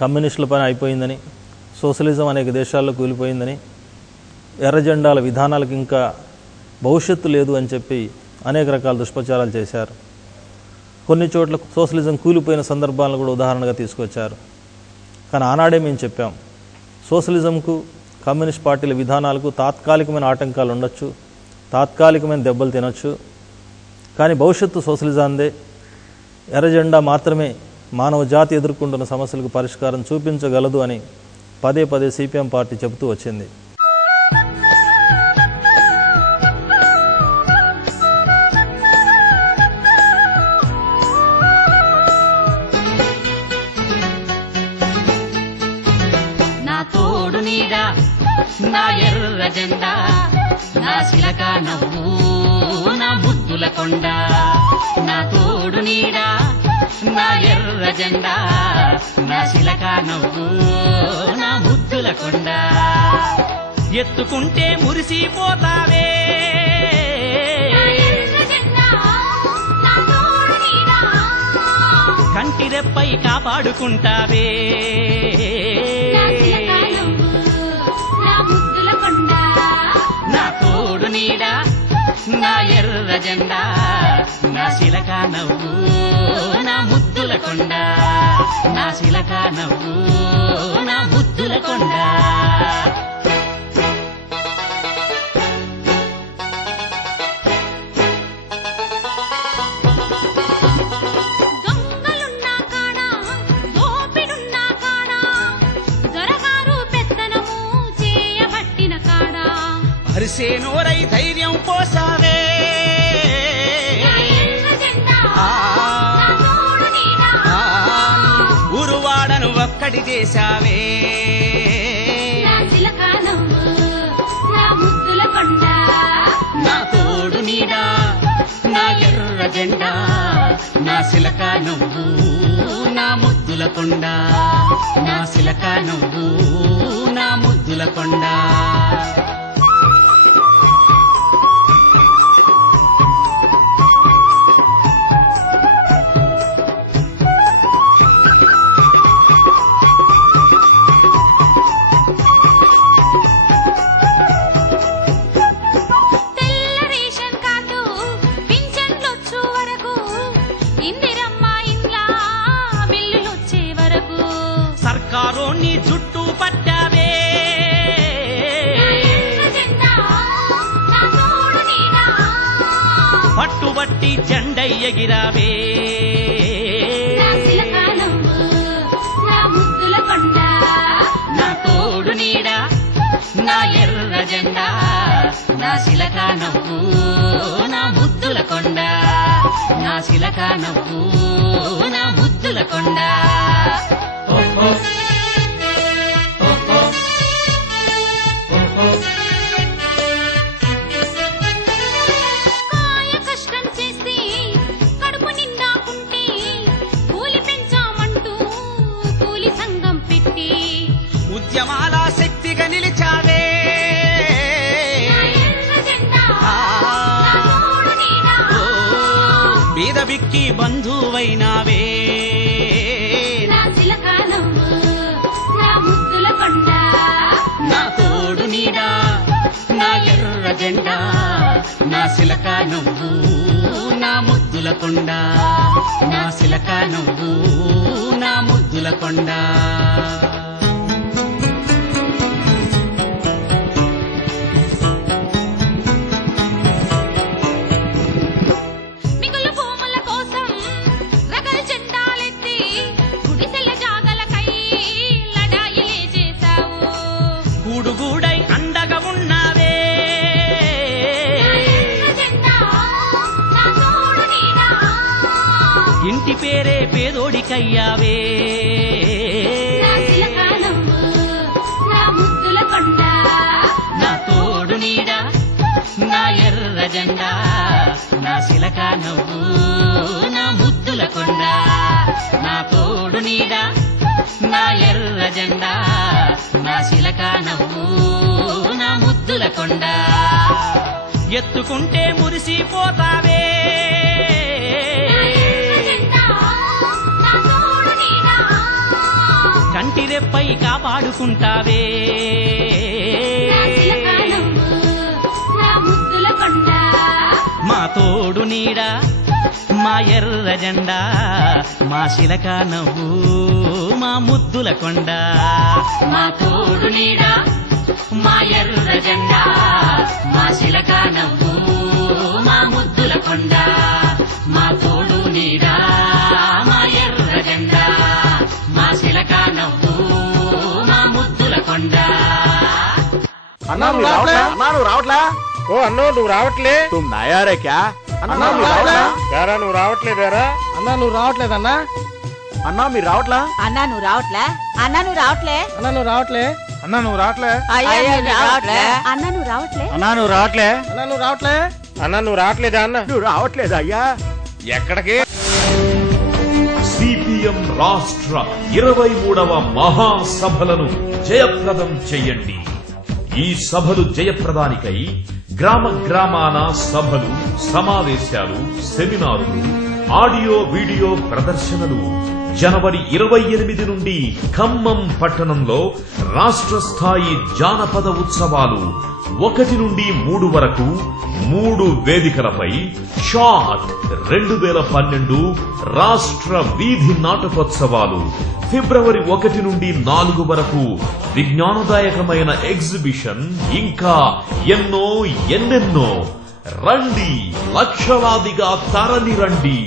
కమ్యూనిస్టుల పని అయిపోయిందని, సోషలిజం అనేక దేశాల్లో కూలిపోయిందని, ఎర్ర జెండాల విధానాలకు ఇంకా భవిష్యత్తు లేదు అని చెప్పి అనేక రకాల దుష్ప్రచారాలు చేశారు. కొన్ని చోట్ల సోషలిజం కూలిపోయిన సందర్భాలను కూడా ఉదాహరణగా తీసుకొచ్చారు. కానీ ఆనాడే మేము చెప్పాం, సోషలిజంకు కమ్యూనిస్ట్ పార్టీల విధానాలకు తాత్కాలికమైన ఆటంకాలు ఉండొచ్చు, తాత్కాలికమైన దెబ్బలు తినొచ్చు, కానీ భవిష్యత్తు సోషలిజాందే. ఎర్ర జెండా మాత్రమే మానవ జాతి ఎదుర్కొంటున్న సమస్యలకు పరిష్కారం చూపించగలదు అని పదే పదే సిపిఎం పార్టీ చెబుతూ వచ్చింది. నా తోడు నీడా, నా ఎర్ర జెండా, నా శిలక నవ్వు, నా ముద్దుల కొండ. నా తోడు నీడా, నా ఎర్ర జెండా, నా శిలక నవ్వు, నా ముద్దుల కొండ. ఎత్తుకుంటే మురిసిపోతావే, కంటి రెప్పై కాపాడుకుంటావే. నా తోడు నీడా, నా ఎర్ర జెండా, నా శిలక నవ్వు, నా ముద్దుల కొండ. నా శిలక నవ్వు, నా ముద్దుల కొండ. హరిసేనోరై ధైర్యం పోసావే, ఊరువాడను ఒక్కటి చేశావే. నా తోడు నీడా, నా ఎర్ర జెండా, నా శిలక నువ్వు, నా ముద్దుల కొండ. నా శిలక నువ్వు, నా ముద్దుల కొండ. సర్కారోని జుట్టు పట్టావే, పట్టుబట్టి జెండై ఎగిరావే. నా తోడు నీడా, నా ఎర్ర జెండా, నా శిలక నవ్వు, నా ముద్దుల కొండ. నా శిలక నవ్వు, నా ముద్దుల కొండ. కాయ కష్టం చేసి కడుపు నిండాకుంటే కూలి పెంచామంటూ కూలి సంఘం పెట్టి ఉద్యమాల శక్తిగా నిలిచావే. బీద బిక్కి బంధువైనావే. నా తోడు నీడా, నా ఎర్ర జెండా, నా శిలక నువ్వు, నా ముద్దుల కొండ. నా శిలక నువ్వు, నా ముద్దుల కొండ. గూడై అండగా ఉన్నావే. ఇంటి పేరే పేదోడికయ్యావే. నా తోడు నీడా, నా ఎర్ర జెండా, నా శిలక నవ్వు, నా ముద్దుల కొండ. నా తోడు నీడా, నా ఎర్ర జెండా, నా శిలక నవ్వు, నా ముద్దుల కొండ. ఎత్తుకుంటే మురిసిపోతావే, కంటి కంటి రెప్పై కాపాడుకుంటావే నా చిలక నువ్వు నా ముద్దుల కొండ మా తోడు నీడ మా ఎర్ర జెండా మా శిలక నవ్వు మా ముద్దుల కొండ మా తోడు నీడ మా ఎర్ర జెండా మా శిలక నవ్వు మా ముద్దుల కొండ మా తోడు నీడ మా ఎర్ర జెండా మా శిలక నవ్వు మా ముద్దుల కొండ. అన్నా నువ్వు రావట్లే? ఓ అన్నో నువ్వు రావట్లే? तुम नया रे क्या? అన్నా నువ్వు రావట్లేదేరా? అన్నా నువ్వు రావట్లేదన్నా? అన్నా మీరు రావట్లా? అన్నా నువ్వు రావట్లే? అన్నా నువ్వు రావట్లే? అన్నా నువ్వు రావట్లే? అన్నా నువ్వు రావట్లే? అయ్యా నువ్వు రావట్లే? అన్నా నువ్వు రావట్లే? అన్నా నువ్వు రావట్లే? అన్నా నువ్వు రావట్లే? అన్నా నువ్వు రావట్లేదా అన్న? నువ్వు రావట్లేదా అయ్యా? ఎక్కడికి? సిపిఎం రాష్ట్ర 23వ మహాసభలను జయప్రదం చెయ్యండి. ఈ సభలు జయప్రదానికై గ్రామ గ్రామాన సభలు, సమావేశాలు, సెమినారులు, ఆడియో వీడియో ప్రదర్శనలు జనవరి 28 నుండి ఖమ్మం పట్టణంలో రాష్ట్ర స్థాయి జానపద ఉత్సవాలు 1 నుండి 3 వరకు 3 వేదికలపై షాట్ 2012 రాష్ట్ర వీధి నాటకోత్సవాలు ఫిబ్రవరి 1 నుండి 4 వరకు విజ్ఞానదాయకమైన ఎగ్జిబిషన్ ఇంకా ఎన్నెన్నో రండి, లక్షలాదిగా తరలి రండి.